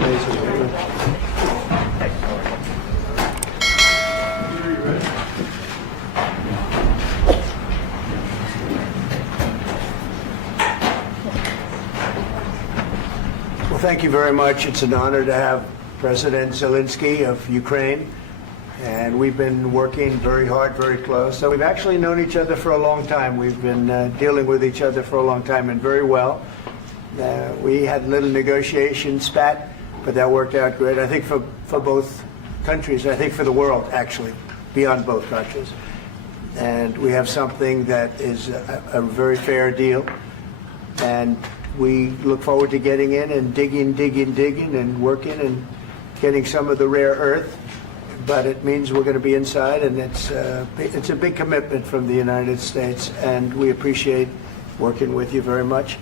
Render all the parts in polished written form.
Well, thank you very much. It's an honor to have President Zelensky of Ukraine, and we've been working very hard, very close. So we've actually known each other for a long time. We've been dealing with each other for a long time and very well. We had a little negotiation spat, but that worked out great. I think for both countries, I think for the world, actually, beyond both countries. And we have something that is a very fair deal. And we look forward to getting in and digging and working and getting some of the rare earth. But it means we're going to be inside, and it's a big commitment from the United States, and we appreciate working with you very much.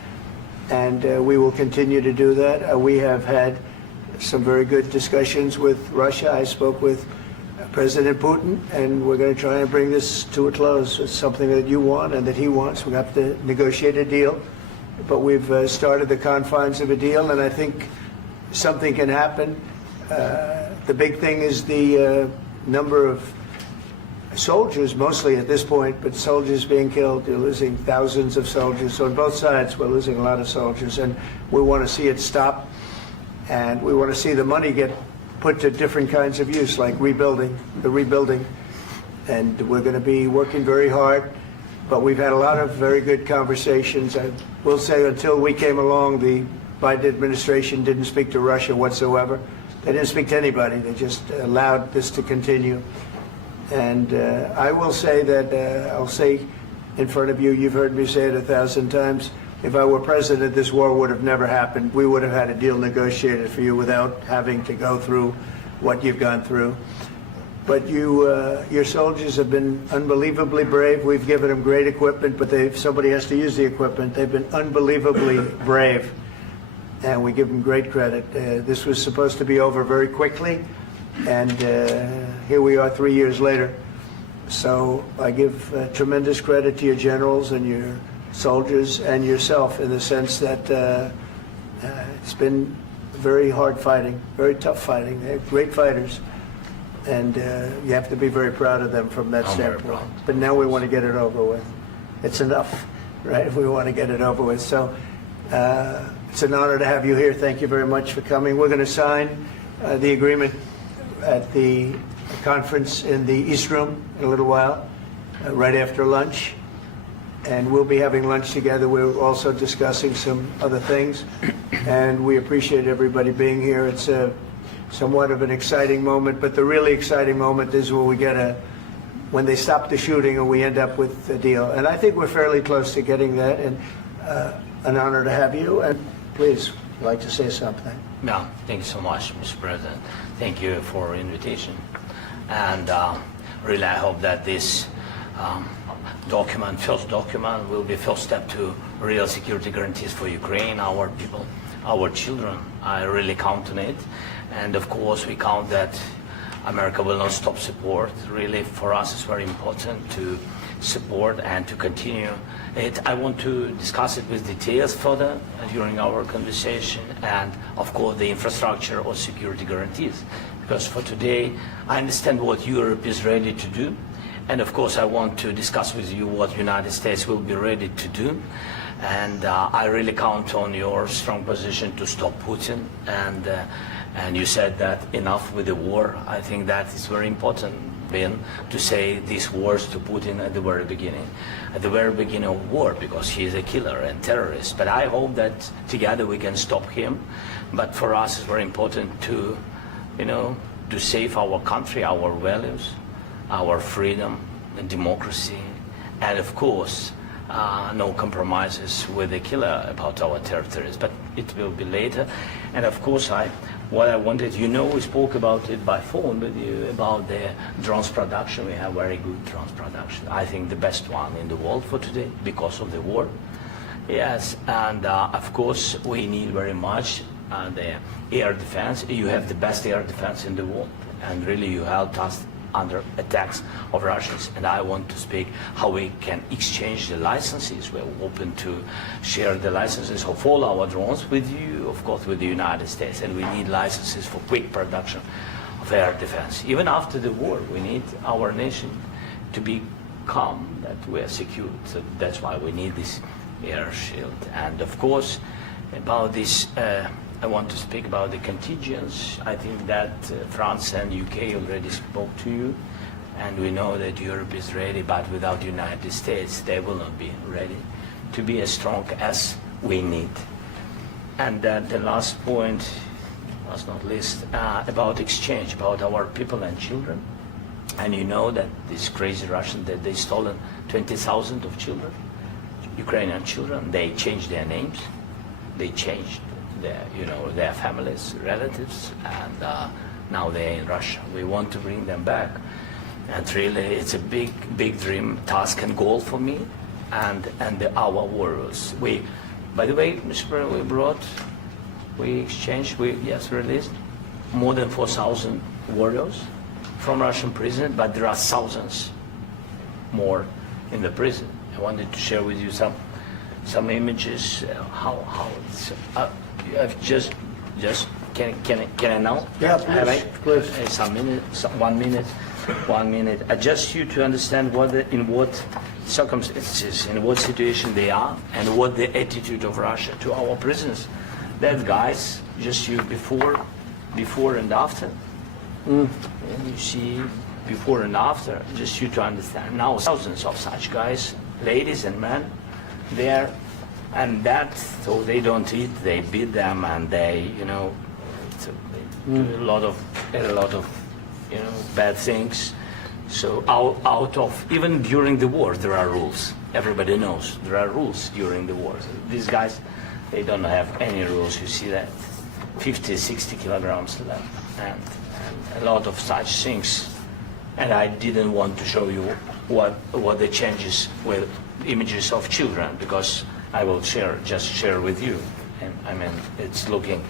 And we will continue to do that. We have had some very good discussions with Russia. I spoke with President Putin, and we're going to try and bring this to a close. It's something that you want and that he wants. We have to negotiate a deal, but we've started the confines of a deal, and I think something can happen. The big thing is the number of soldiers, mostly at this point, but soldiers being killed. You're losing thousands of soldiers. So on both sides, we're losing a lot of soldiers, and we want to see it stop. And we want to see the money get put to different kinds of use, like rebuilding. And we're going to be working very hard. But we've had a lot of very good conversations. I will say until we came along, the Biden administration didn't speak to Russia whatsoever. They didn't speak to anybody. They just allowed this to continue. And I will say that, I'll say in front of you, you've heard me say it 1,000 times, if I were president, this war would have never happened. We would have had a deal negotiated for you without having to go through what you've gone through. But your soldiers have been unbelievably brave. We've given them great equipment, but somebody has to use the equipment. They've been unbelievably brave, and we give them great credit. This was supposed to be over very quickly, and here we are 3 years later. So I give tremendous credit to your generals and your soldiers and yourself, in the sense that it's been very hard fighting, very tough fighting. They're great fighters, and you have to be very proud of them from that standpoint. But now we want to get it over with. It's enough, right? We want to get it over with. So it's an honor to have you here. Thank you very much for coming. We're going to sign the agreement at the conference in the East Room in a little while, right after lunch. And we'll be having lunch together. We're also discussing some other things. And we appreciate everybody being here. It's somewhat of an exciting moment, but the really exciting moment is when we when they stop the shooting and we end up with a deal. And I think we're fairly close to getting that, and an honor to have you. And please, I'd like to say something. Yeah, thank you so much, Mr. President. Thank you for the invitation. And really, I hope that this first document, will be first step to real security guarantees for Ukraine, our people, our children. I really count on it. And of course, we count that America will not stop support. Really, for us, it's very important to support and to continue it. I want to discuss it with details further during our conversation, and of course the infrastructure or security guarantees, because for today I understand what Europe is ready to do, and of course I want to discuss with you what the United States will be ready to do. And I really count on your strong position to stop Putin, and you said that enough with the war. I think that is very important, Ben, to say these words to Putin at the very beginning of war, because he is a killer and terrorist. But I hope that together we can stop him. But for us, it's very important to, to save our country, our values, our freedom and democracy, and of course, no compromises with the killer about our territories. But it will be later. And of course, what I wanted, we spoke about it by phone with you about the drones production. We have very good drones production. I think the best one in the world for today because of the war. Yes, and of course, we need very much the air defense. You have the best air defense in the world, and really you helped us under attacks of Russians. And I want to speak how we can exchange the licenses. We're open to share the licenses of all our drones with you, of course, with the United States. And we need licenses for quick production of air defense. Even after the war, we need our nation to be calm, that we are secure. So that's why we need this air shield. And of course, about this, I want to speak about the contingents. I think that France and UK already spoke to you, and we know that Europe is ready, but without the United States, they will not be ready to be as strong as we need. And the last point, last not least, about exchange, about our people and children. And you know that these crazy Russians, that they stolen 20,000 of children, Ukrainian children. They changed their names, they changed their families, relatives, and now they're in Russia. We want to bring them back, and really it's a big dream, task and goal for me and our warriors. By the way, Mr. President, we released more than 4,000 warriors from Russian prison, but there are thousands more in the prison. I wanted to share with you some images. How it's. I've just can I now? Yeah, please. Some minute, 1 minute, 1 minute. I just you to understand in what circumstances, in what situation they are, and what the attitude of Russia to our prisoners. That guys, just you before and after. And you see before and after, just you to understand. Now thousands of such guys, ladies and men, there. And that, so they don't eat, they beat them, and they, they do a lot of bad things. So out of, even during the war, there are rules. Everybody knows there are rules during the war. So these guys, they don't have any rules. You see that 50, 60 kilograms left, and a lot of such things. And I didn't want to show you what the changes with images of children, because I will just share with you. And I mean, it's looking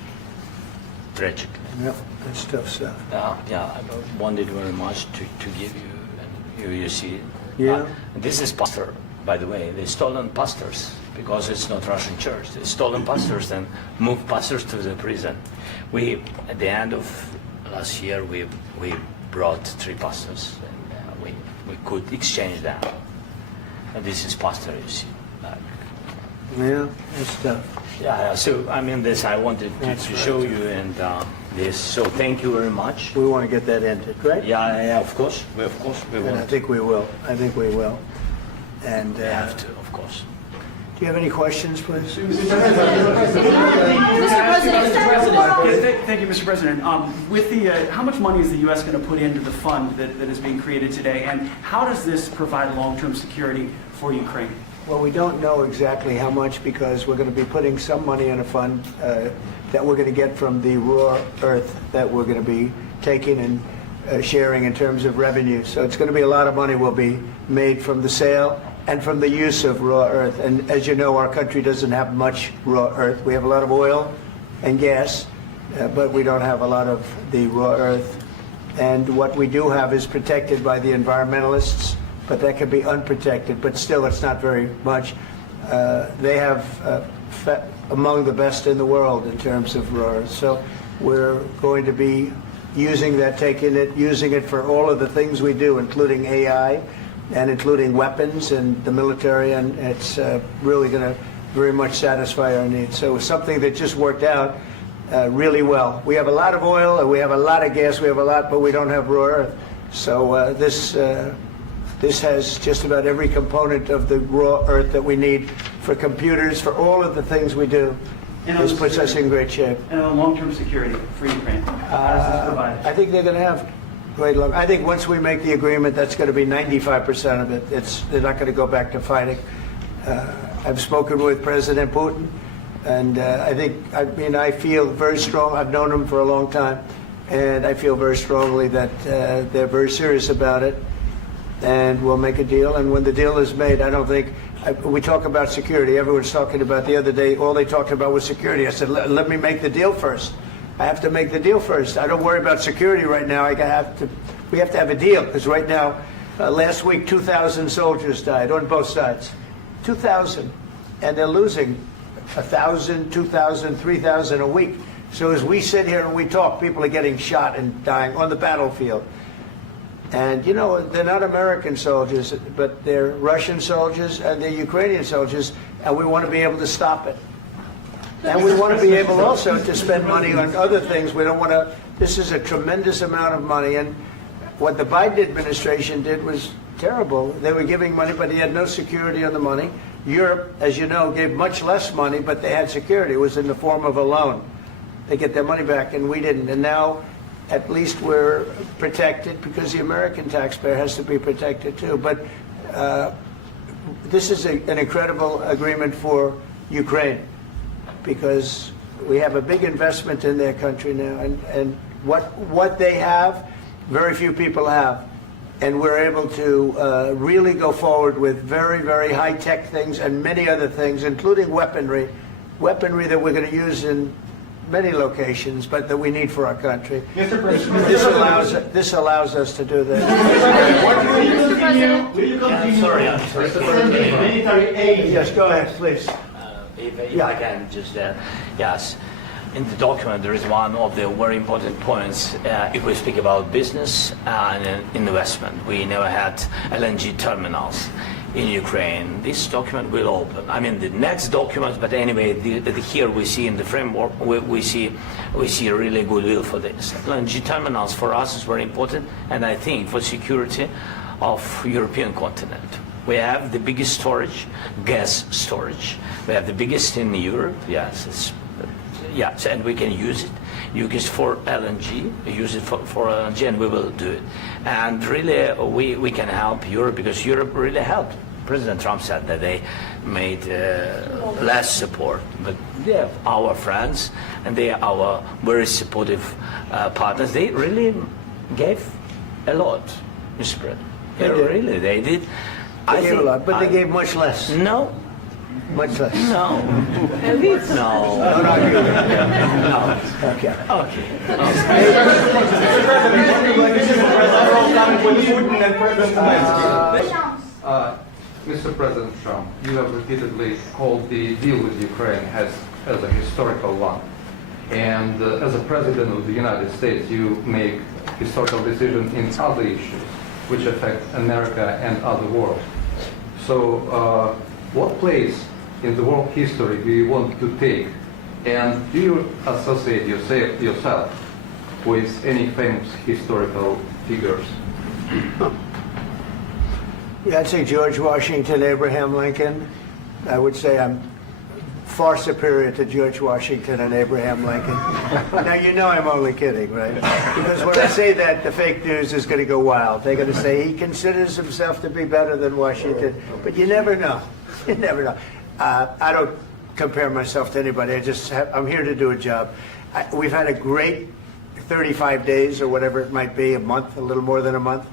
tragic. Yeah, that's tough stuff. I wanted very much to give you, and you see it. Yeah. This is pastor, by the way. They stolen pastors, because it's not Russian church. They stolen pastors and moved pastors to the prison. At the end of last year, we brought 3 pastors, and we could exchange them. And this is pastor, you see. Yeah, that's tough. Yeah, so I mean, this I wanted to show you, and this. So thank you very much. We want to get that ended, right? Yeah, of course. We And want. I think we will. And We have to, of course. do you have any questions, please? Thank you, Mr. President. With how much money is the U.S. going to put into the fund that is being created today, and how does this provide long-term security for Ukraine? Well, we don't know exactly how much, because we're going to be putting some money in a fund that we're going to get from the raw earth that we're going to be taking and sharing in terms of revenue. So it's going to be a lot of money will be made from the sale and from the use of raw earth. And as you know, our country doesn't have much raw earth. We have a lot of oil and gas, but we don't have a lot of the raw earth. And what we do have is protected by the environmentalists, but that can be unprotected, but still it's not very much. They have among the best in the world in terms of raw earth. So we're going to be using that, using it for all of the things we do, including AI and including weapons and the military, and it's really going to very much satisfy our needs. So it's something that just worked out really well. We have a lot of oil, and we have a lot of gas, we have a lot, but we don't have raw earth. So this has just about every component of the raw earth that we need for computers, for all of the things we do. This puts us in great shape. And on long-term security for Ukraine, how does this provide? I think they're going to have great luck. I think once we make the agreement, that's going to be 95% of it. They're not going to go back to fighting. I've spoken with President Putin, and I feel very strong. I've known him for a long time, and I feel very strongly that they're very serious about it, and we'll make a deal. And when the deal is made, I don't think we talk about security. Everyone's talking about the other day. All they talked about was security. I said, let me make the deal first. I have to make the deal first. I don't worry about security right now. I have to We have to have a deal, because right now, last week, 2,000 soldiers died on both sides. 2,000. And they're losing 1,000, 2,000, 3,000 a week. So as we sit here and we talk, people are getting shot and dying on the battlefield. And, you know, they're not American soldiers, but they're Russian soldiers and they're Ukrainian soldiers, and we want to be able to stop it. And we want to be able also to spend money on other things. We don't want to, this is a tremendous amount of money, and what the Biden administration did was terrible. They were giving money, but he had no security on the money. Europe, as you know, gave much less money, but they had security. It was in the form of a loan. They get their money back, and we didn't. And now, at least we're protected, because the American taxpayer has to be protected too. But this is an incredible agreement for Ukraine, because we have a big investment in their country now, and what they have, very few people have. And we're able to really go forward with very, very high-tech things and many other things, including weaponry that we're going to use in many locations, but that we need for our country. Mr. President, This allows us to do that. will you continue I'm sorry. sending military aid? Yes, go ahead, please. If I can just, yes. In the document, there is one of the very important points. If we speak about business and investment, we never had LNG terminals in Ukraine. This document will open. I mean, the next document, but anyway, here we see in the framework, we see a really goodwill for this. LNG terminals for us is very important, and I think for security of European continent. We have the biggest storage, gas storage. We have the biggest in Europe. Yes, yes, and we can use it. Use it for LNG. Use it for LNG, and we will do it. And really, we can help Europe, because Europe really helped. President Trump said that they made less support, but they are our friends, and they are our very supportive partners. They really gave a lot, Mr. President. Really, they did. They gave a lot, but they gave much less. No. Much less. No. No. Don't argue. No. Okay. Okay. Mr. President Trump, you have repeatedly called the deal with Ukraine as a historical one. And as a President of the United States, you make historical decisions in other issues which affect America and other world. So what place in the world history do you want to take? And do you associate yourself with any famous historical figures? Yeah, I'd say George Washington, Abraham Lincoln. I would say I'm far superior to George Washington and Abraham Lincoln. Now, you know I'm only kidding, right? Because when I say that, the fake news is going to go wild. They're going to say he considers himself to be better than Washington. But you never know. You never know. I don't compare myself to anybody. I'm here to do a job. We've had a great 35 days or whatever it might be, a month, a little more than a month.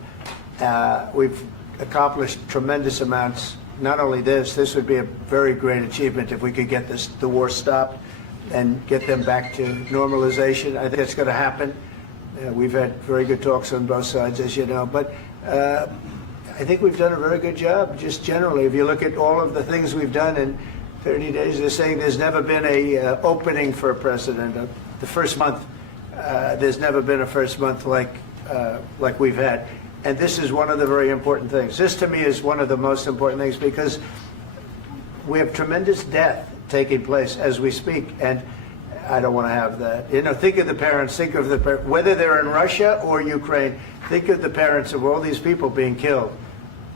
We've accomplished tremendous amounts. Not only this would be a very great achievement if we could get the war stopped and get them back to normalization. I think it's going to happen. We've had very good talks on both sides, as you know. But I think we've done a very good job, just generally. If you look at all of the things we've done in 30 days, they're saying there's never been a opening for a president. The first month, there's never been a first month like we've had. And this is one of the very important things. This, to me, is one of the most important things, because we have tremendous death taking place as we speak, and I don't want to have that. You know, think of the parents, whether they're in Russia or Ukraine, think of the parents of all these people being killed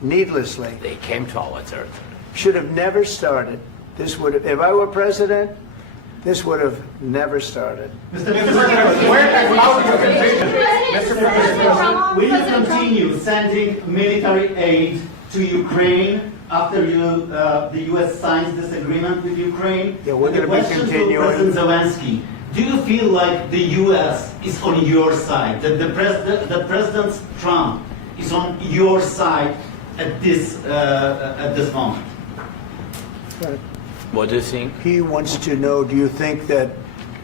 needlessly. They came to our territory. Should have never started. This would have, if I were president, this would have never started. Mr. President, will you continue sending military aid to Ukraine after the U.S. signs this agreement with Ukraine? Yeah, we're going to be continuing. To President Zelensky, do you feel like the U.S. is on your side, that President Trump is on your side at this moment? Right. What do you think? He wants to know, do you think that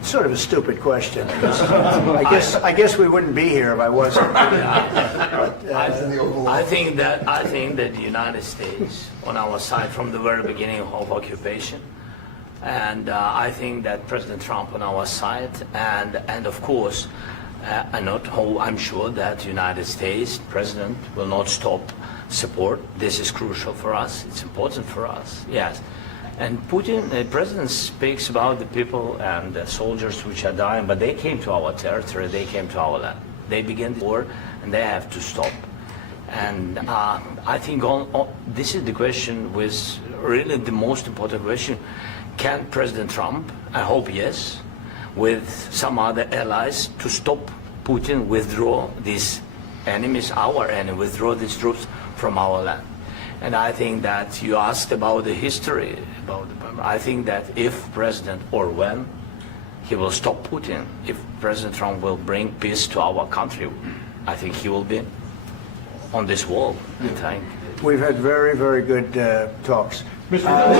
sort of a stupid question. I guess we wouldn't be here if I wasn't. I think that the United States on our side from the very beginning of occupation, and I think that President Trump on our side, and of course, I'm sure that the United States President will not stop support. This is crucial for us. It's important for us. Yes. And Putin, the president, speaks about the people and the soldiers which are dying, but they came to our territory, they came to our land. They began the war, and they have to stop. And I think this is the question, with really the most important question. Can President Trump, I hope yes, with some other allies, to stop Putin, withdraw these enemies, our enemy, withdraw these troops from our land? And I think that you asked about the history, I think that if President, or when, he will stop Putin, if President Trump will bring peace to our country, I think he will be on this wall. I think. We've had very, very good talks. What about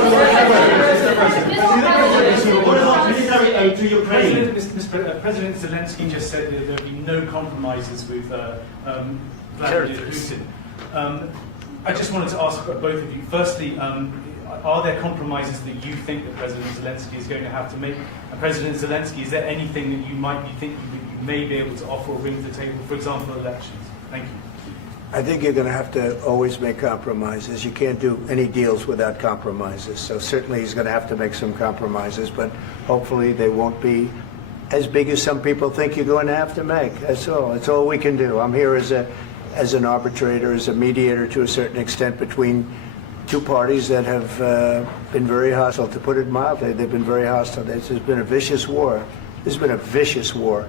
military aid to Ukraine? President Zelensky just said that there will be no compromises with Vladimir Putin. I just wanted to ask both of you, firstly, are there compromises that you think that President Zelensky is going to have to make? And President Zelensky, is there anything that you might be thinking that you may be able to offer or bring to the table, for example, elections? Thank you. I think you're going to have to always make compromises. You can't do any deals without compromises. So certainly he's going to have to make some compromises, but hopefully they won't be as big as some people think you're going to have to make. That's all. That's all we can do. I'm here as an arbitrator, as a mediator to a certain extent between two parties that have been very hostile. To put it mildly, they've been very hostile. This has been a vicious war. This has been a vicious war.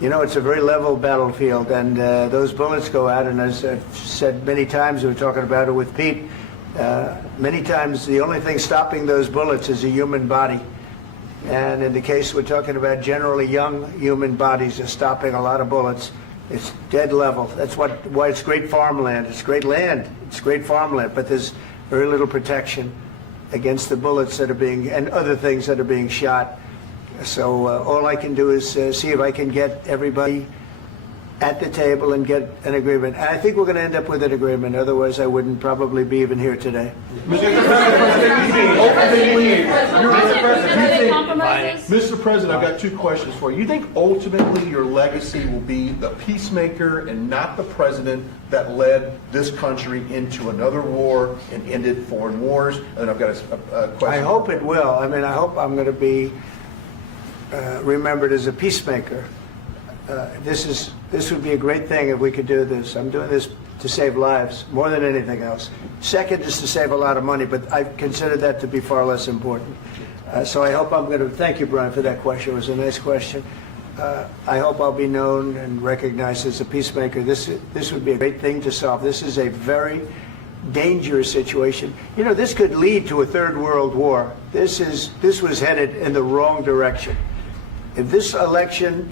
You know, it's a very level battlefield, and those bullets go out, and as I've said many times, we were talking about it with Pete, many times the only thing stopping those bullets is a human body. And in the case we're talking about, generally young human bodies are stopping a lot of bullets. It's dead level. That's why it's great farmland. It's great land. It's great farmland, but there's very little protection against the bullets that are being, and other things that are being shot. So all I can do is see if I can get everybody at the table and get an agreement. And I think we're going to end up with an agreement. Otherwise, I wouldn't probably be even here today. Mr. President, I've got two questions for you. You think ultimately your legacy will be the peacemaker and not the president that led this country into another war and ended foreign wars? And I've got a question. I hope it will. I mean, I hope I'm going to be remembered as a peacemaker. This would be a great thing if we could do this. I'm doing this to save lives more than anything else. Second is to save a lot of money, but I consider that to be far less important. So I hope I'm going to, thank you, Brian, for that question. It was a nice question. I hope I'll be known and recognized as a peacemaker. This would be a great thing to solve. This is a very dangerous situation. You know, this could lead to a third world war. This was headed in the wrong direction. If this election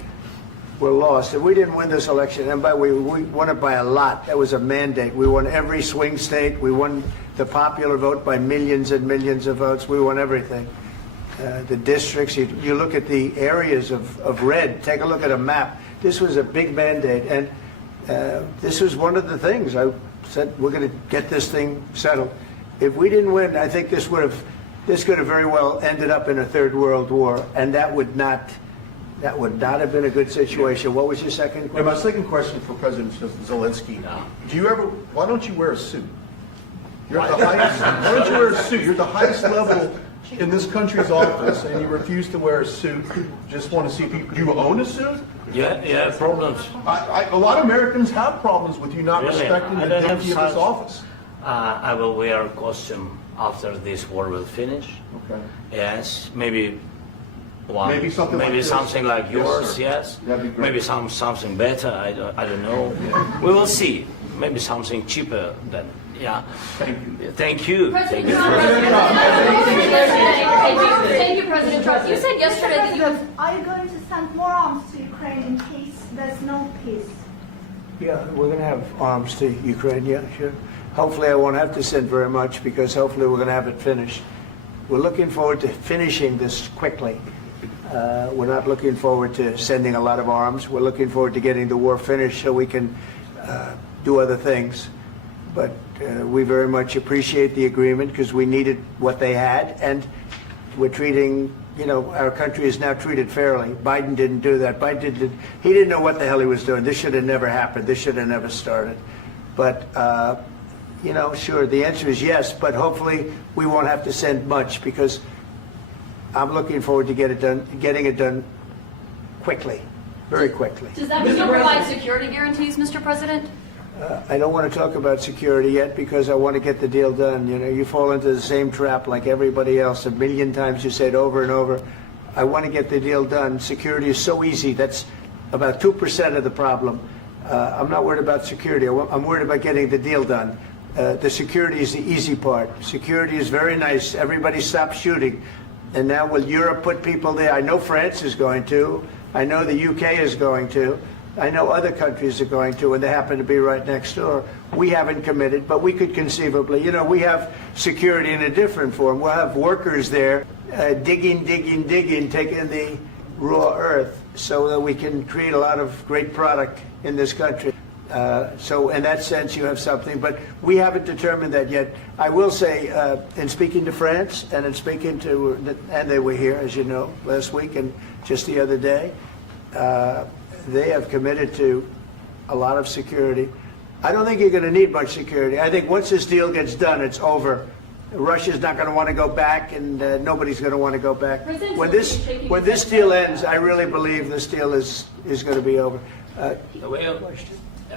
were lost, if we didn't win this election, and we won it by a lot, that was a mandate. We won every swing state. We won the popular vote by millions and millions of votes. We won everything. The districts, you look at the areas of red, take a look at a map. This was a big mandate, and this was one of the things. I said, we're going to get this thing settled. If we didn't win, I think this could have very well ended up in a third world war, and that would not have been a good situation. What was your second question? And my second question for President Zelensky: why don't you wear a suit? You're at the highest. Why don't you wear a suit? You're at the highest level in this country's office, and you refuse to wear a suit. Just want to see if do you own a suit? Yeah, problems. A lot of Americans have problems with you not respecting the dignity of this office. I will wear a costume after this war will finish. Okay. Yes, maybe one. Maybe something like yours. this. Yes. That'd be great. Maybe something better. I don't know. Yeah. We will see. Maybe something cheaper than. Yeah. Thank you. Thank you. President Trump. Thank you, President Trump. You said yesterday that you have. Are you going to send more arms to Ukraine in case there's no peace? Yeah, we're going to have arms to Ukraine, yeah, sure. Hopefully I won't have to send very much, because hopefully we're going to have it finished. We're looking forward to finishing this quickly. We're not looking forward to sending a lot of arms. We're looking forward to getting the war finished so we can do other things. But we very much appreciate the agreement because we needed what they had, and we're treating, our country is now treated fairly. Biden didn't do that. He didn't know what the hell he was doing. This should have never happened. This should have never started. But, sure, the answer is yes, but hopefully we won't have to send much because I'm looking forward to getting it done quickly, very quickly. Does that mean you'll provide security guarantees, Mr. President? I don't want to talk about security yet because I want to get the deal done. You fall into the same trap like everybody else. A million times you say it over and over. I want to get the deal done. Security is so easy. That's about 2% of the problem. I'm not worried about security. I'm worried about getting the deal done. The security is the easy part. Security is very nice. Everybody stopped shooting. And now will Europe put people there? I know France is going to. I know the UK is going to. I know other countries are going to, and they happen to be right next door. We haven't committed, but we could conceivably. We have security in a different form. We'll have workers there digging, taking the raw earth so that we can create a lot of great product in this country. So in that sense, you have something, but we haven't determined that yet. I will say, in speaking to France and in speaking to, and they were here, as you know, last week and just the other day, they have committed to a lot of security. I don't think you're going to need much security. I think once this deal gets done, it's over. Russia's not going to want to go back, and nobody's going to want to go back. When this deal ends, I really believe this deal is going to be over.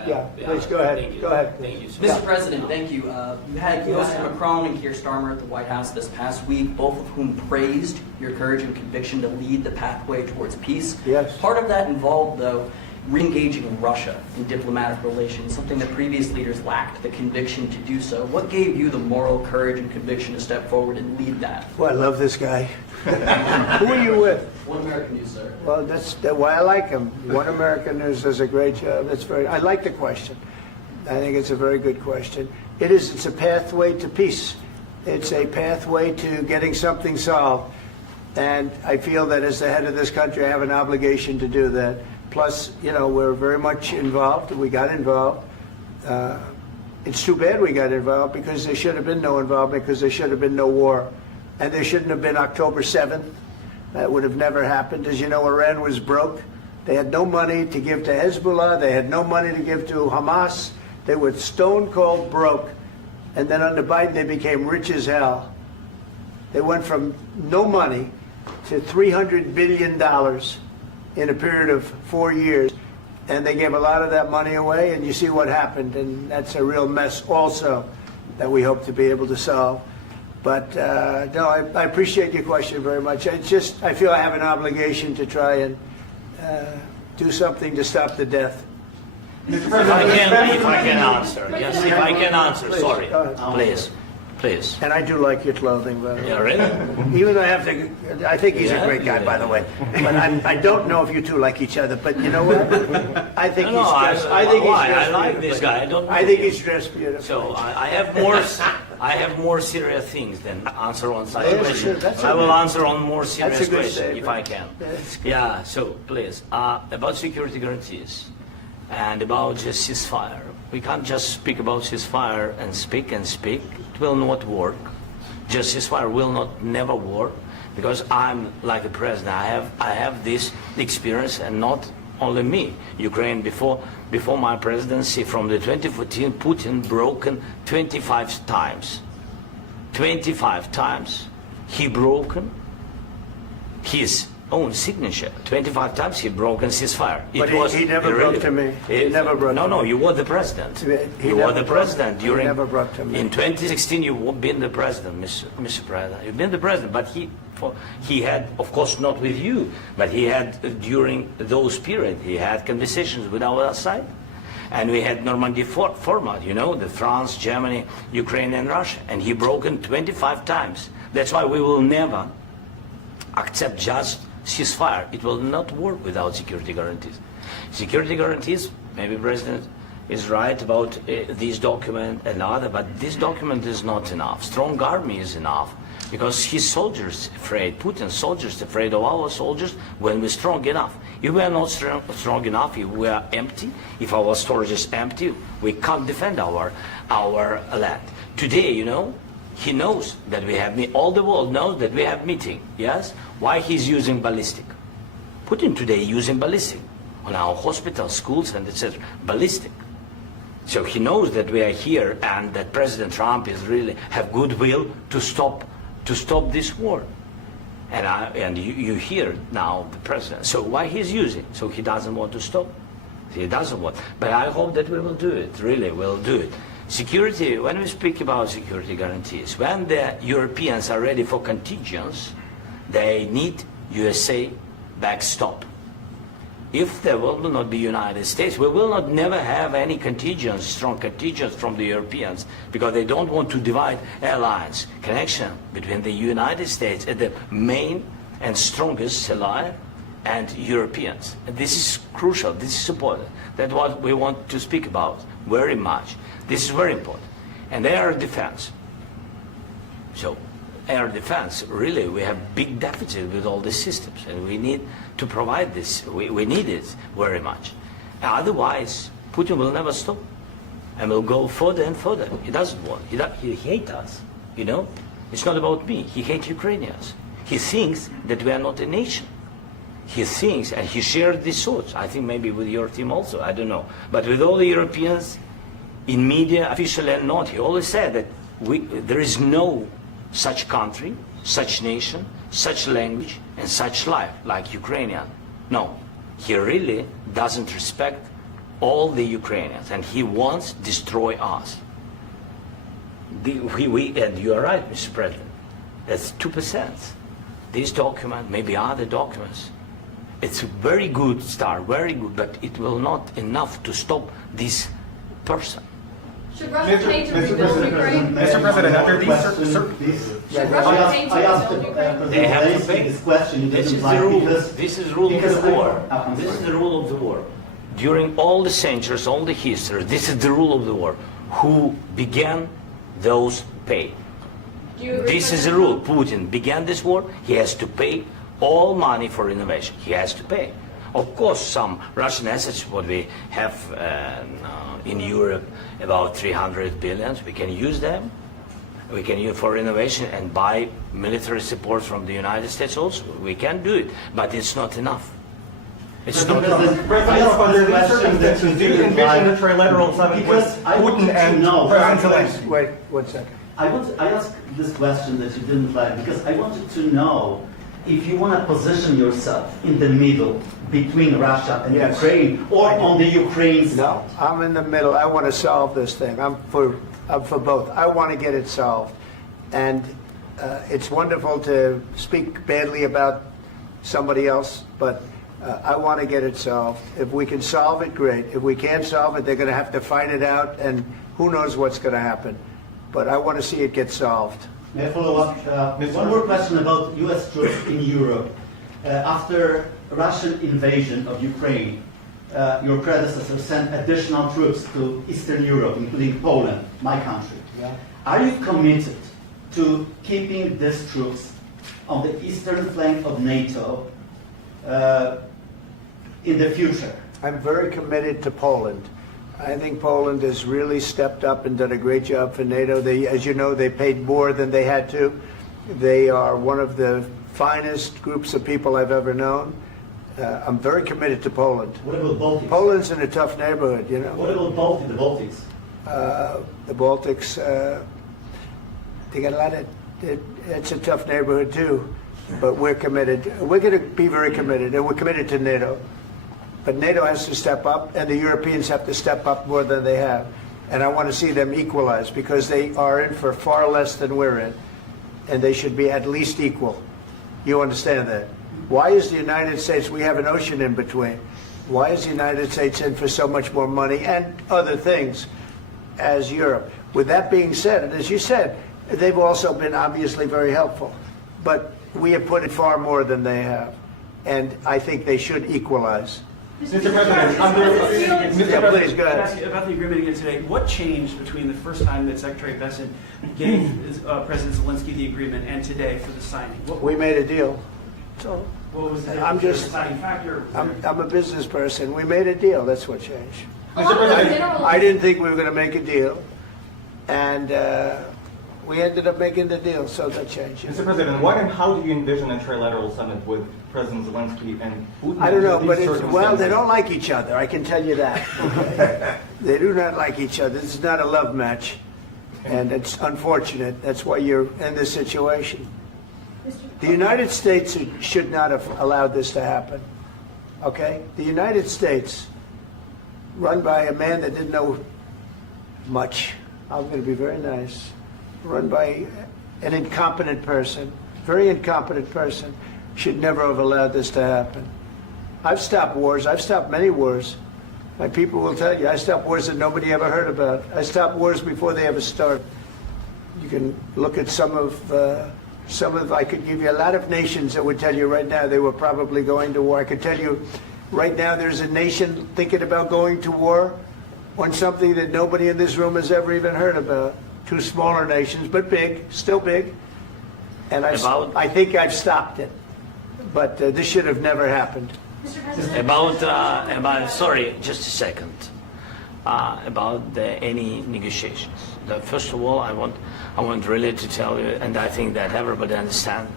Yeah, please go ahead. Go ahead. Thank you. Mr. President, thank you. You had Mr. Macron and Keir Starmer at the White House this past week, both of whom praised your courage and conviction to lead the pathway towards peace. Yes. Part of that involved, though, re-engaging Russia in diplomatic relations, something that previous leaders lacked the conviction to do so. What gave you the moral courage and conviction to step forward and lead that? Well, I love this guy. Who are you with? One American News, sir. Well, that's why I like him. One American News does a great job. I like the question. I think it's a very good question. It's a pathway to peace. It's a pathway to getting something solved. And I feel that as the head of this country, I have an obligation to do that. Plus, we're very much involved. We got involved. It's too bad we got involved because there should have been no involvement because there should have been no war. And there shouldn't have been October 7th. That would have never happened. As you know, Iran was broke. They had no money to give to Hezbollah. They had no money to give to Hamas. They were stone cold broke. And then under Biden, they became rich as hell. They went from no money to $300 billion in a period of 4 years. And they gave a lot of that money away, and you see what happened. And that's a real mess also that we hope to be able to solve. But no, I appreciate your question very much. I feel I have an obligation to try and do something to stop the death. If I can answer, yes, if I can answer, Please, sorry, go ahead. please. And I do like your clothing, by the way. Yeah, really? Even though I think he's a great guy, by the way. But I don't know if you two like each other. But you know what? I think he's dressed. I like this guy. I think he's dressed beautiful. So I have more serious things than answer on such Yeah, question. sure, I will answer on more That's serious a good question statement. if I can. Yeah. So please, about security guarantees and about just ceasefire. We can't just speak about ceasefire and speak. It will not work. Just ceasefire will never work because I'm like the president. I have this experience, and not only me. Ukraine before my presidency, from the 2014, Putin broken 25 times. 25 times he broken his own signature. 25 times he broken ceasefire. But he never broke to me. He never broke to me. No, you were the president. You were the president during. He never broke to me. In 2016, you've been the president, Mr. President. You've been the president, but he had, of course, not with you, but he had during those periods. He had conversations with our side, and we had Normandy format. The France, Germany, Ukraine, and Russia, and he broken 25 times. That's why we will never accept just ceasefire. It will not work without security guarantees. Security guarantees, maybe President is right about this document and other, but this document is not enough. Strong army is enough. because his soldiers afraid, Putin's soldiers afraid of our soldiers when we're strong enough. If we are not strong enough, if we are empty, if our storage is empty, we can't defend our land. Today, you know, he knows that we have, all the world knows that we have meeting, yes? Why he's using ballistic? Putin today using ballistic on our hospitals, schools, and etc. Ballistic. So he knows that we are here and that President Trump is really have goodwill to stop this war. And you hear now the president. So why he's using? So he doesn't want to stop. He doesn't want. But I hope that we will do it. Really, we'll do it. Security. When we speak about security guarantees, when the Europeans are ready for contingents, they need USA backstop. If there will not be United States, we will not never have any contingents, strong contingents from the Europeans, because they don't want to divide alliance connection between the United States and the main and strongest ally and Europeans. And this is crucial. This is important. That's what we want to speak about very much. This is very important. And air defense. So air defense, really, we have big deficit with all these systems, and we need to provide this. We need it very much. Otherwise, Putin will never stop, and will go further and further. He doesn't want. He hates us. You know, it's not about me. He hates Ukrainians. He thinks that we are not a nation. He thinks, and he shared these thoughts. I think maybe with your team also. I don't know, but with all the Europeans, in media, officially and not, he always said that there is no such country, such nation, such language, and such life like Ukrainian. No, he really doesn't respect all the Ukrainians, and he wants to destroy us. And you are right, Mr. President. That's 2%. This document, maybe other documents, it's a very good start, very good, but it will not enough to stop this person. Should Russia pay to rebuild Ukraine? Mr. President, under these Should Russia pay to rebuild Ukraine? They have to pay. This question. This is the rule. This is rule of the war. This is the rule of the war. During all the centuries, all the history, this is the rule of the war. Who began, those pay. Do you agree This with is that? the rule. Putin began this war. He has to pay all money for innovation. He has to pay. Of course, some Russian assets, what we have in Europe, about 300 billion, we can use them. We can use for innovation and buy military support from the United States also. We can do it, but it's not enough. It's not enough. President, under these circumstances, do you envision a trilateral summit with Because I want Putin to and know- President Zelensky? Wait 1 second. I asked this question that you didn't like because I wanted to know if you want to position yourself in the middle between Russia and Yes. Ukraine or on the Ukraine side. No, I'm in the middle. I want to solve this thing. I'm for both. I want to get it solved. And it's wonderful to speak badly about somebody else, but I want to get it solved. If we can solve it, great. If we can't solve it, they're going to have to fight it out, and who knows what's going to happen. But I want to see it get solved. May I follow up? One more question about U.S. troops in Europe. After Russian invasion of Ukraine, your predecessor sent additional troops to Eastern Europe, including Poland, my country. Yeah. Are you committed to keeping these troops on the eastern flank of NATO in the future? I'm very committed to Poland. I think Poland has really stepped up and done a great job for NATO. They, as you know, they paid more than they had to. They are one of the finest groups of people I've ever known. I'm very committed to Poland. What about Baltics? Poland's in a tough neighborhood, you know. What about the Baltics? The Baltics, they got a lot of, it's a tough neighborhood too, but we're committed. We're going to be very committed, and we're committed to NATO. But NATO has to step up, and the Europeans have to step up more than they have. And I want to see them equalize, because they are in for far less than we're in, and they should be at least equal. You understand that? Why is the United States, we have an ocean in between, why is the United States in for so much more money and other things as Europe? With that being said, and as you said, they've also been obviously very helpful, but we have put in far more than they have, and I think they should equalize. Mr. President, Yeah, please, go ahead. About the agreement again today, what changed between the first time that Secretary Bessent gave President Zelensky the agreement and today for the signing? We made a deal. So What was the I'm just- deciding factor? I'm a business person. We made a deal. That's what changed. General- I didn't think we were going to make a deal, and we ended up making the deal, so that changed. Mr. President, what and how do you envision a trilateral summit with President Zelensky and Putin? I don't know, under but these well, they circumstances? don't like each other. I can tell you that. Okay? They do not like each other. This is not a love match, and it's unfortunate. That's why you're in this situation. The United States should not have allowed this to happen. Okay? The United States, run by a man that didn't know much. I'm going to be very nice. Run by an incompetent person, very incompetent person, should never have allowed this to happen. I've stopped wars. I've stopped many wars. My people will tell you, I stopped wars that nobody ever heard about. I stopped wars before they ever started. You can look at some of, I could give you a lot of nations that would tell you right now they were probably going to war. I could tell you right now there's a nation thinking about going to war on something that nobody in this room has ever even heard about. Two smaller nations, but big, still big. And I think I've stopped it. But this should have never happened. Mr. President, About sorry, just a second. About any negotiations. First of all, I want really to tell you, and I think that everybody understands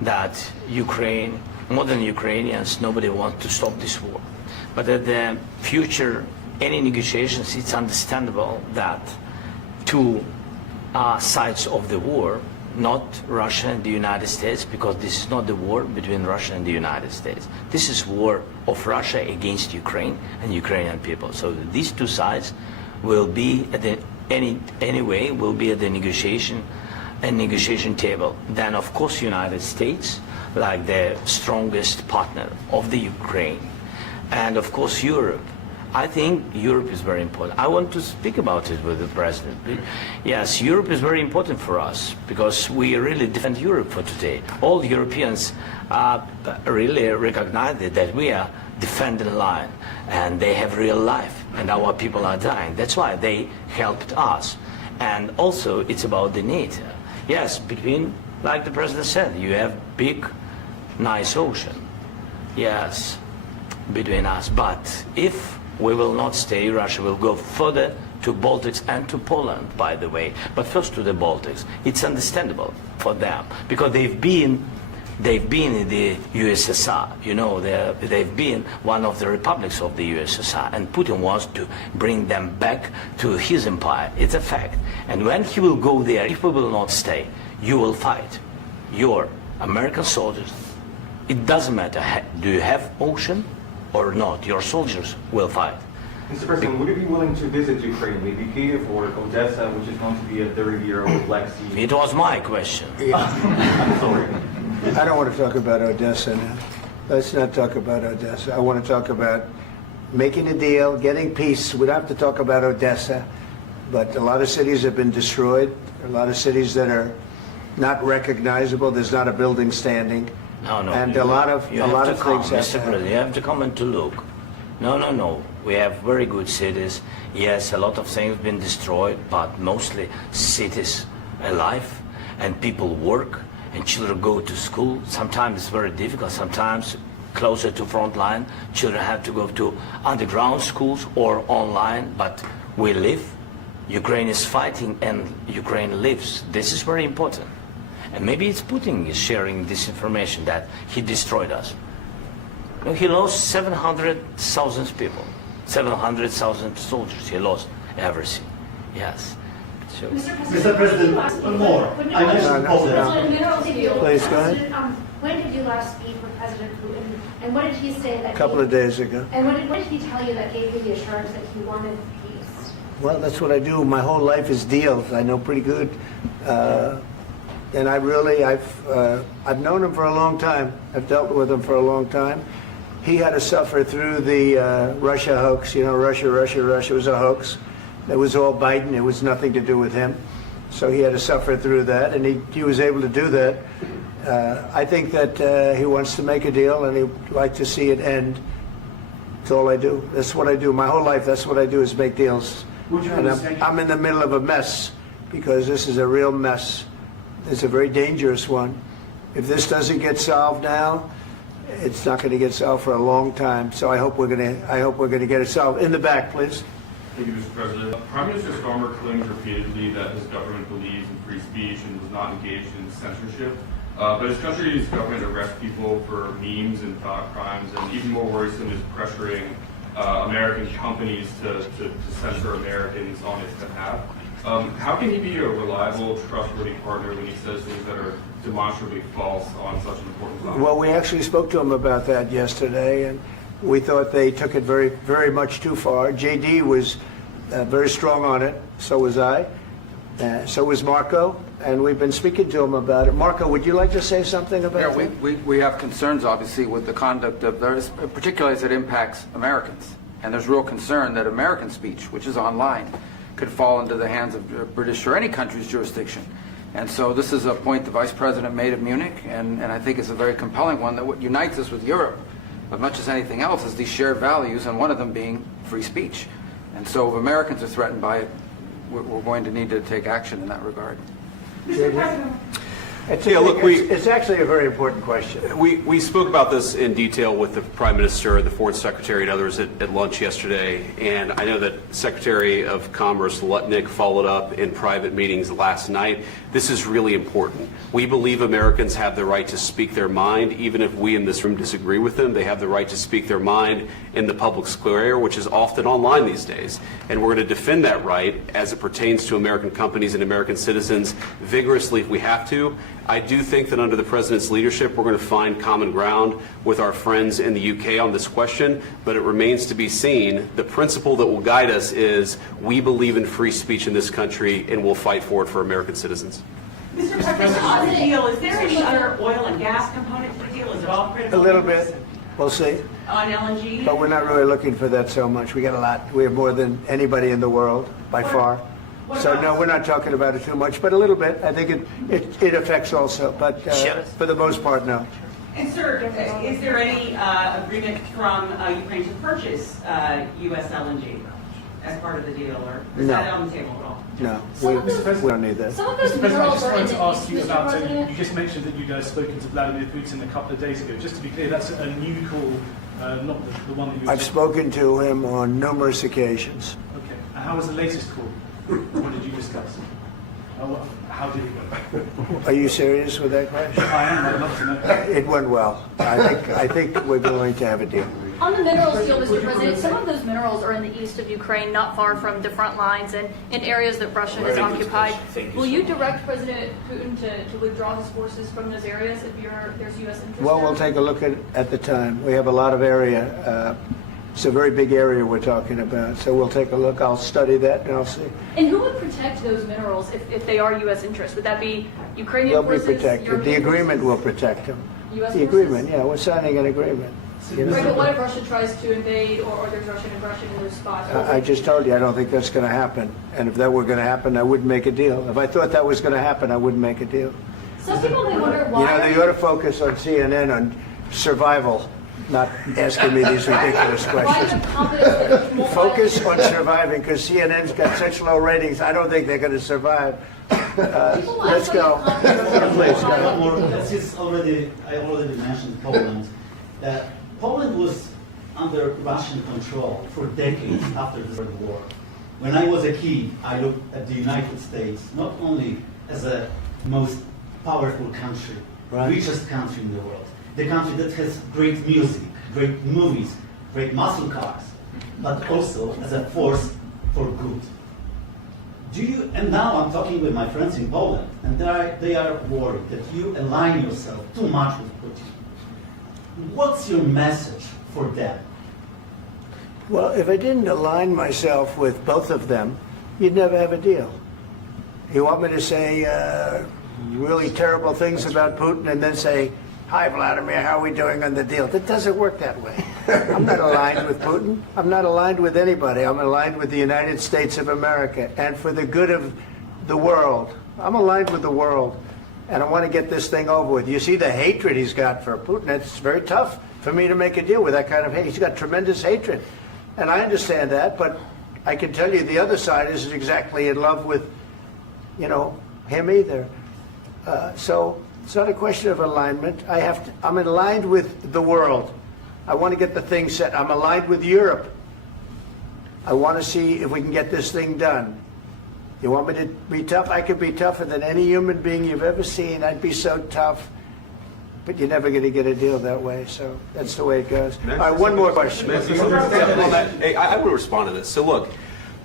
that Ukraine, more than Ukrainians, nobody wants to stop this war. But at the future, any negotiations, it's understandable that two sides of the war, not Russia and the United States, because this is not the war between Russia and the United States. This is war of Russia against Ukraine and Ukrainian people. So these two sides will be at the anyway will be at the negotiation table. Then of course United States, like the strongest partner of the Ukraine, and of course Europe. I think Europe is very important. I want to speak about it with the president. Yes, Europe is very important for us because we really defend Europe for today. All Europeans really recognize that we are defending the line and they have real life and our people are dying. That's why they helped us. And also it's about the NATO. Yes, between, like the president said, you have big, nice ocean. Yes, between us. But if we will not stay, Russia will go further to Baltics and to Poland, by the way. But first to the Baltics. It's understandable for them because they've been in the USSR. You know, they've been one of the republics of the USSR, and Putin wants to bring them back to his empire. It's a fact. And when he will go there, if we will not stay, you will fight. Your American soldiers. It doesn't matter. Do you have ocean or not? Your soldiers will fight. Mr. President, would you be willing to visit Ukraine, maybe Kyiv or Odessa, which is going to be a 30-year-old Black Sea? It was my question. I'm sorry. I don't want to talk about Odessa now. Let's not talk about Odessa. I want to talk about making a deal, getting peace. We don't have to talk about Odessa, but a lot of cities have been destroyed. A lot of cities that are not recognizable. There's not a building standing. No. And a lot of things have Mr. to President, happen. you have to come and to look. No. We have very good cities. Yes, a lot of things have been destroyed, but mostly cities alive and people work and children go to school. Sometimes it's very difficult. Sometimes closer to front line, children have to go to underground schools or online, but we live. Ukraine is fighting and Ukraine lives. This is very important. And maybe it's Putin is sharing this information that he destroyed us. No, he lost 700,000 people, 700,000 soldiers. He lost everything. Yes. So, Mr. President, one more. I mentioned Poland. Please, go ahead. When did you last speak with President Putin, and what did he say that? A couple of days ago. And what did he tell you that gave you the assurance that he wanted peace? Well, that's what I do. My whole life is deals. I know pretty good. And I've known him for a long time. I've dealt with him for a long time. He had to suffer through the Russia hoax. You know, Russia was a hoax. It was all Biden. It was nothing to do with him. So he had to suffer through that, and he was able to do that. I think that he wants to make a deal, and he'd like to see it end That's all I do. That's what I do. My whole life, that's what I do, is make deals. Would you And understand- I'm in the middle of a mess, because this is a real mess. It's a very dangerous one. If this doesn't get solved now, it's not going to get solved for a long time. So I hope we're going to get it solved. In the back, please. Thank you, Mr. President. Prime Minister Starmer claims repeatedly that his government believes in free speech and was not engaged in censorship. But his country's government arrests people for memes and thought crimes, and even more worrisome is pressuring American companies to censor Americans on his behalf. How can he be a reliable, trustworthy partner when he says things that are demonstrably false on such an important topic? Well, we actually spoke to him about that yesterday, and we thought they took it very, very much too far. JD was very strong on it. So was I. So was Marco. And we've been speaking to him about it. Marco, would you like to say something about that? We have concerns, obviously, with the conduct of those, particularly as it impacts Americans. And there's real concern that American speech, which is online, could fall into the hands of British or any country's jurisdiction. And so this is a point the Vice President made at Munich, and I think it's a very compelling one, that what unites us with Europe, as much as anything else, is these shared values, and one of them being free speech. And so if Americans are threatened by it, we're going to need to take action in that regard. Mr. President. It's actually a very important question. We spoke about this in detail with the Prime Minister, the Foreign Secretary, and others at lunch yesterday. And I know that Secretary of Commerce Lutnick followed up in private meetings last night. This is really important. We believe Americans have the right to speak their mind, even if we in this room disagree with them. They have the right to speak their mind in the public square, which is often online these days. And we're going to defend that right as it pertains to American companies and American citizens vigorously if we have to. I do think that under the President's leadership, we're going to find common ground with our friends in the UK on this question, but it remains to be seen. The principle that will guide us is we believe in free speech in this country, and we'll fight for it for American citizens. Mr. President, on the deal, is there any other oil and gas component to the deal? Is it all critical? A little bit. We'll see. On LNG? But we're not really looking for that so much. We got a lot. We have more than anybody in the world, by far. So no, we're not talking about it too much, but a little bit. I think it affects also, but for the most part, no. And sir, is there any agreement from Ukraine to purchase U.S. LNG as part of the deal, or is that on the table at all? No, we don't need that. Some of those Mr. President, I minerals just are in wanted to the ask east, you Mr. about President. you just mentioned that you guys spoken to Vladimir Putin a couple of days ago. Just to be clear, that's a new call, not the one that you were I've spoken to him on numerous occasions. Okay. And how was the latest call? What did you discuss? How did it go? Are you serious with that question? I am. I'd love to know. It went well. I think we're going to have a deal. On the minerals deal, Mr. President, some of those minerals are in the east of Ukraine, not far from the front lines and in areas that Russia has occupied. Will you direct President Putin to withdraw his forces from those areas if there's U.S. interest? Well, there? we'll take a look at the time. We have a lot of area. It's a very big area we're talking about. So we'll take a look. I'll study that and I'll see. And who would protect those minerals if they are U.S. interests? Would that be Ukrainian They'll be forces? protected. The European agreement forces? will protect them. U.S. The forces? agreement, yeah. We're signing an agreement. You know? Right, but what if Russia tries to invade or there's Russian aggression in those spots? I just told you I don't think that's going to happen. And if that were going to happen, I wouldn't make a deal. If I thought that was going to happen, I wouldn't make a deal. Some people may wonder You why. know, they ought to focus on CNN on survival, not asking me these ridiculous Why questions. the confidence that you won't Focus on surviving, because CNN's got such low ratings. I don't think they're going to survive. Let's go. Please, go. One more. Since I already mentioned Poland. Poland was under Russian control for decades after the World War. When I was a kid, I looked at the United States not only as a most powerful country, richest country in the world, the country that has great music, great movies, great muscle cars, but also as a force for good. And now I'm talking with my friends in Poland, and they are worried that you align yourself too much with Putin. What's your message for them? Well, if I didn't align myself with both of them, you'd never have a deal. You want me to say really terrible things about Putin and then say, "Hi, Vladimir, how are we doing on the deal?" That doesn't work that way. I'm not aligned with Putin. I'm not aligned with anybody. I'm aligned with the United States of America and for the good of the world. I'm aligned with the world, and I want to get this thing over with. You see the hatred he's got for Putin. It's very tough for me to make a deal with that kind of hate. He's got tremendous hatred. And I understand that, but I can tell you the other side isn't exactly in love with, him either. So it's not a question of alignment. I'm aligned with the world. I want to get the thing set. I'm aligned with Europe. I want to see if we can get this thing done. You want me to be tough? I could be tougher than any human being you've ever seen. I'd be so tough. But you're never going to get a deal that way. So that's the way it goes. All right, one more question. Hey, I want to respond to this. So look,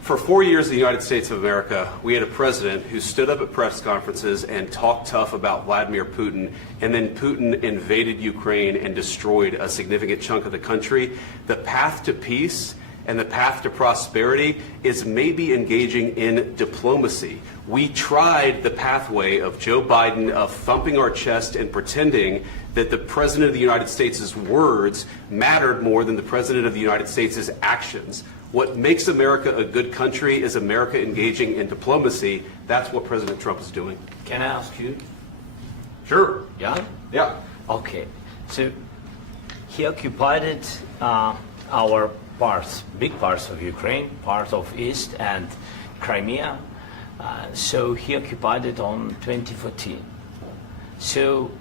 for 4 years in the United States of America, we had a president who stood up at press conferences and talked tough about Vladimir Putin, and then Putin invaded Ukraine and destroyed a significant chunk of the country. The path to peace and the path to prosperity is maybe engaging in diplomacy. We tried the pathway of Joe Biden of thumping our chest and pretending that the President of the United States' words mattered more than the President of the United States' actions. What makes America a good country is America engaging in diplomacy. That's what President Trump is doing. Can I ask you? Sure. Yeah? Yeah. Okay. So he occupied our parts, big parts of Ukraine, part of East and Crimea. So he occupied it on 2014. So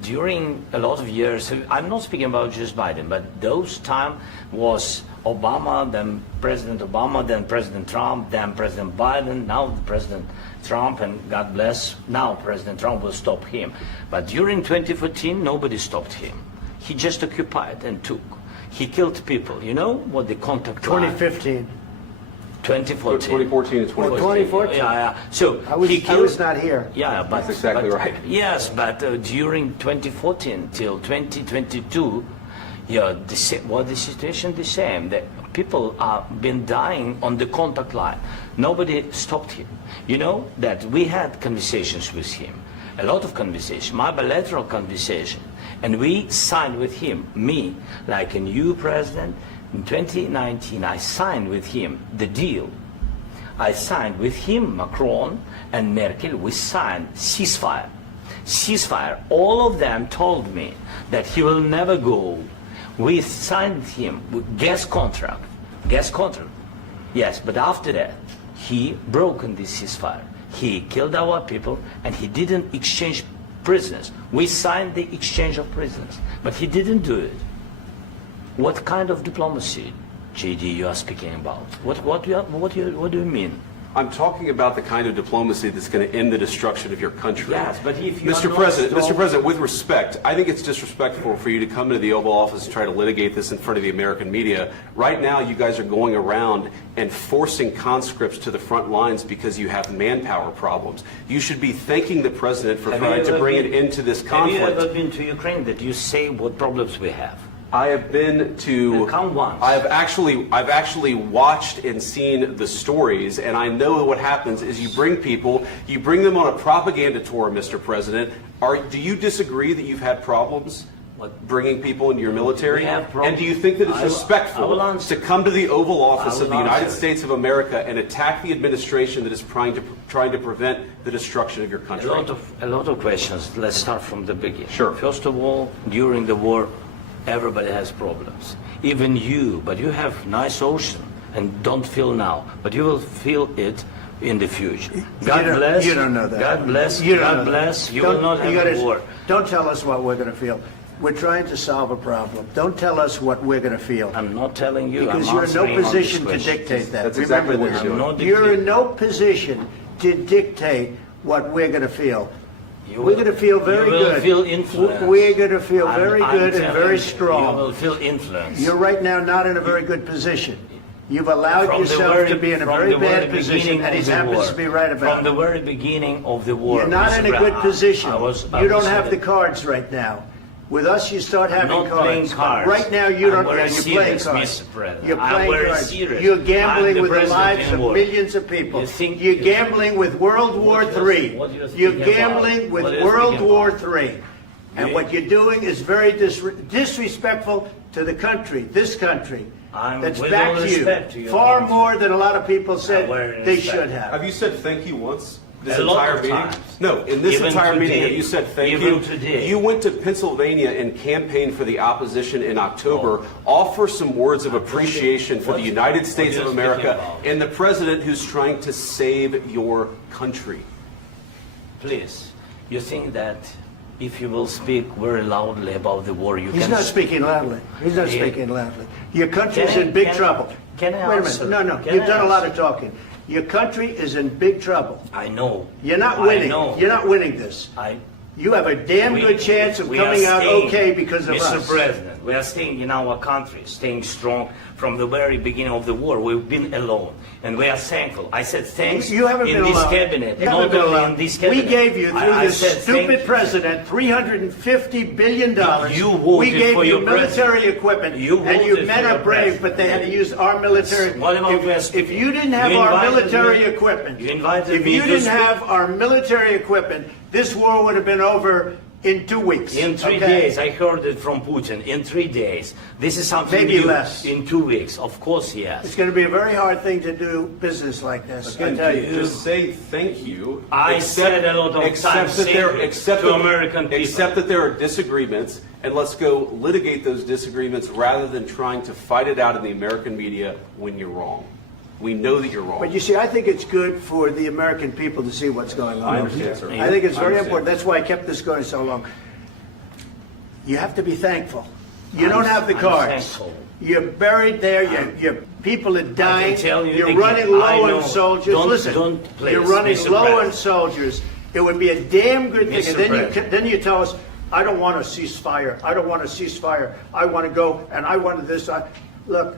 during a lot of years, so I'm not speaking about just Biden, but those time was Obama, then President Obama, then President Trump, then President Biden, now President Trump, and God bless, now President Trump will stop him. But during 2014, nobody stopped him. He just occupied and took. He killed people. You know what the contact line? 2015. 2014. 2014 and 2015. 2014. Yeah. So I was not here. Yeah, but that's exactly right. Yes, but during 2014 till 2022, the situation the same. The people have been dying on the contact line. Nobody stopped him. You know that we had conversations with him, a lot of conversation, my bilateral conversation, and we signed with him, me, like a new president. In 2019, I signed with him the deal. I signed with him, Macron and Merkel, we signed ceasefire. Ceasefire. All of them told me that he will never go. We signed with him with gas contract. Gas contract. Yes, but after that, he broken this ceasefire. He killed our people and he didn't exchange prisoners. We signed the exchange of prisoners, but he didn't do it. What kind of diplomacy, JD, you are speaking about? What do you mean? I'm talking about the kind of diplomacy that's going to end the destruction of your country. Yes, but if you Mr. President, with respect, I think it's disrespectful for you to come into the Oval Office and try to litigate this in front of the American media. Right now, you guys are going around and forcing conscripts to the front lines because you have manpower problems. You should be thanking the President for trying to bring it into this conflict. Have you ever been to Ukraine that you say what problems we have? I have been to. Come once. I've actually watched and seen the stories, and I know what happens is you bring them on a propaganda tour, Mr. President. Do you disagree that you've had problems bringing people into your military? And do you think that it's respectful to come to the Oval Office of the United States of America and attack the administration that is trying to prevent the destruction of your country? A lot of questions. Let's start from the beginning. Sure. First of all, during the war, everybody has problems. Even you, but you have nice ocean and don't feel now, but you will feel it in the future. God bless. You don't know that. God bless. You God bless. You will not have a war. Don't tell us what we're going to feel. We're trying to solve a problem. Don't tell us what we're going to feel. I'm not telling you. Because I'm you're in no answering on position this to question. dictate that. That's exactly what Remember you're this. doing. You're in no position to dictate what we're going to feel. We're going to feel very good. You will feel influence. We're going to feel very good and very strong. You will feel influence. You're right now not in a very good position. You've allowed yourself to be in a very bad position, and he happens to be right about it. From the very beginning of the war. You're not in a good position. You don't have the cards. cards right now. With us, you start having I'm not playing cards. cards. Right now, you don't. I'm You're playing serious, cards. Mr. President. You're I'm playing very cards. serious. You're gambling I'm the with the president lives in of war. millions of people. You're gambling with World War III. You're gambling with World War III. And what you're doing is very disrespectful to the country, this country, that's with back all to respect to you. your Far country. more than a lot of people said they respect. should have. Have you said thank you once? this A lot entire of meeting? times. No, in this Even entire meeting, today. have you said thank Even you? today. You went to Pennsylvania and campaigned for the opposition in October. Offer some words of appreciation for the United States what of are you speaking America about? and the president who's trying to save your country. Please, you think that if you will speak very loudly about the war, you He's can... not speaking loudly. He's not Yeah. speaking loudly. Your country's Can I- in big can I- trouble. can I Wait a answer? minute. No, Can you've I done a lot answer? of talking. Your country is in big trouble. I know. You're not I winning. know. You're not winning this. You have a damn good chance of we coming are out staying, okay because of Mr. us. President, we are staying in our country, staying strong from the very beginning of the war. We've been alone, and we are thankful. I said thanks You haven't in been this alone. cabinet, You haven't not been only alone. in this cabinet. We gave you, through I this said stupid thank you. president, $350 billion. You we voted gave for you your military president. equipment, You and you voted men for are your brave, president. but they had to use our military. What about West? If you didn't have You our invited military me- equipment, you invited if me you to didn't speak. have our military equipment, this war would have been over in 2 weeks. In 3 okay? days, I heard it from Putin. In 3 days, this is something Maybe new. less. In 2 weeks, of course, yes. It's going to be a very hard thing to do business like this. I Again, tell you. just say thank you. I said a lot of times that there, thank you except to that- American people. Except that there are disagreements, and let's go litigate those disagreements rather than trying to fight it out in the American media when you're wrong. We know that you're wrong. But you see, I think it's good for the American people to see what's going on. I understand, sir. I think it's I very understand. important. That's why I kept this going so long. You have to be thankful. You don't have the I'm cards. thankful. You're buried there. Your people are dying. tell you You're again, running I low know. on soldiers. Don't- Listen, don't please, you're running Mr. low on President. soldiers. It would be a damn good thing. Mr. And then President. then you tell us, I don't want a ceasefire. I don't want a ceasefire. I want to go and I want this. Look,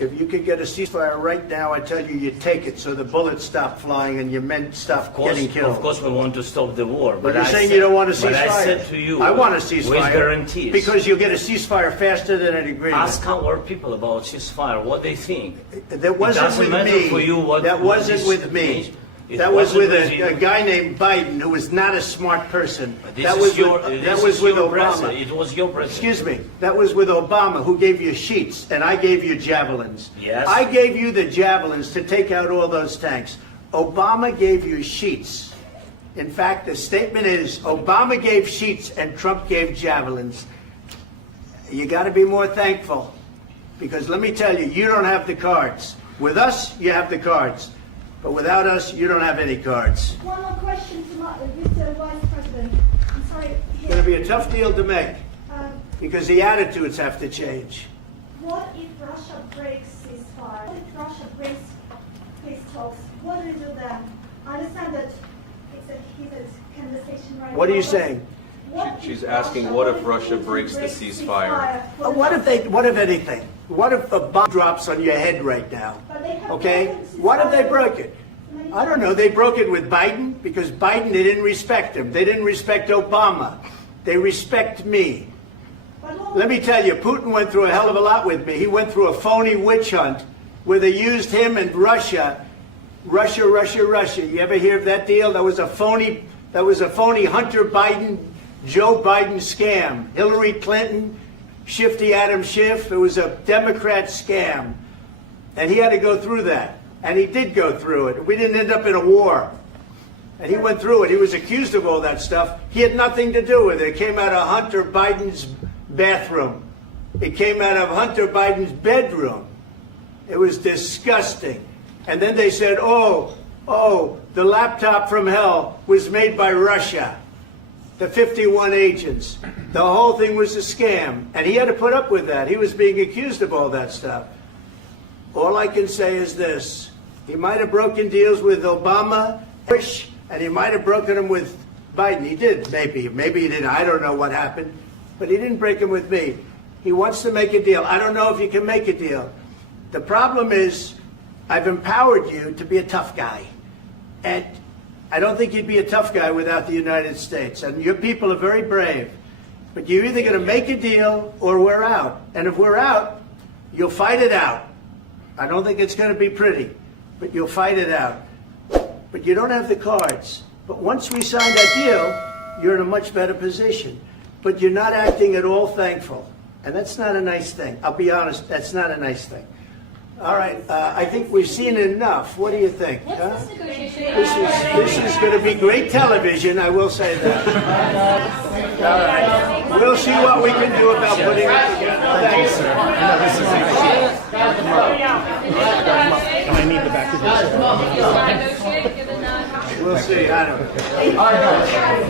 if you could get a ceasefire right now, I tell you, you take it so the bullets stop flying and your men stop getting killed. Of course, we want to stop the war. But you're I saying said- you don't want a ceasefire. But I said to you, I want a with ceasefire. guarantees. Because you'll get a ceasefire faster than an agreement. Ask our people about ceasefire, what they think. That wasn't it doesn't with matter me. for you what That what wasn't is- with me. It That was wasn't with you. a guy named Biden, who was not a smart person. This That is was your, with, this that was is with your Obama. president. It was your president. Excuse me. That was with Obama, who gave you sheets, and I gave you javelins. Yes. I gave you the javelins to take out all those tanks. Obama gave you sheets. In fact, the statement is Obama gave sheets and Trump gave javelins. You got to be more thankful, because let me tell you, you don't have the cards. With us, you have the cards. But without us, you don't have any cards. One more question to Mr. Vice President. I'm sorry. It's going to be a tough deal to make, because the attitudes have to change. What if Russia breaks ceasefire? What if Russia breaks peace talks? What do we do then? I understand that it's a heated conversation right now. What are you but saying? what She's if asking, what if Russia Putin breaks the ceasefire? What if anything? What if a bomb drops on your head right now? But they have Okay? broken What if they ceasefire. broke it? I don't know. They broke it with Biden, because Biden, they didn't respect him. They didn't respect Obama. They respect me. Let me tell you, Putin went through a hell of a lot with me. He went through a phony witch hunt where they used him and Russia. Russia. You ever hear of that deal? That was a phony Hunter Biden, Joe Biden scam. Hillary Clinton, Shifty Adam Schiff. It was a Democrat scam. And he had to go through that. And he did go through it. We didn't end up in a war. And he went through it. He was accused of all that stuff. He had nothing to do with it. It came out of Hunter Biden's bathroom. It came out of Hunter Biden's bedroom. It was disgusting. And then they said, oh, the laptop from hell was made by Russia. The 51 agents. The whole thing was a scam. And he had to put up with that. He was being accused of all that stuff. All I can say is this. He might have broken deals with Obama, Bush, and he might have broken them with Biden. He did, maybe. Maybe he didn't. I don't know what happened. But he didn't break them with me. He wants to make a deal. I don't know if you can make a deal. The problem is, I've empowered you to be a tough guy. And I don't think you'd be a tough guy without the United States. And your people are very brave. But you're either going to make a deal or we're out. And if we're out, you'll fight it out. I don't think it's going to be pretty, but you'll fight it out. But you don't have the cards. But once we sign that deal, you're in a much better position. But you're not acting at all thankful. And that's not a nice thing. I'll be honest, that's not a nice thing. All right, I think we've seen enough. What do you think? What's huh? this negotiation? This is going to be great television, I will say that. All right. We'll see what we can do about putting it together. Thank you, sir. I need the back of this. Negotiate, given that. We'll see. I don't know.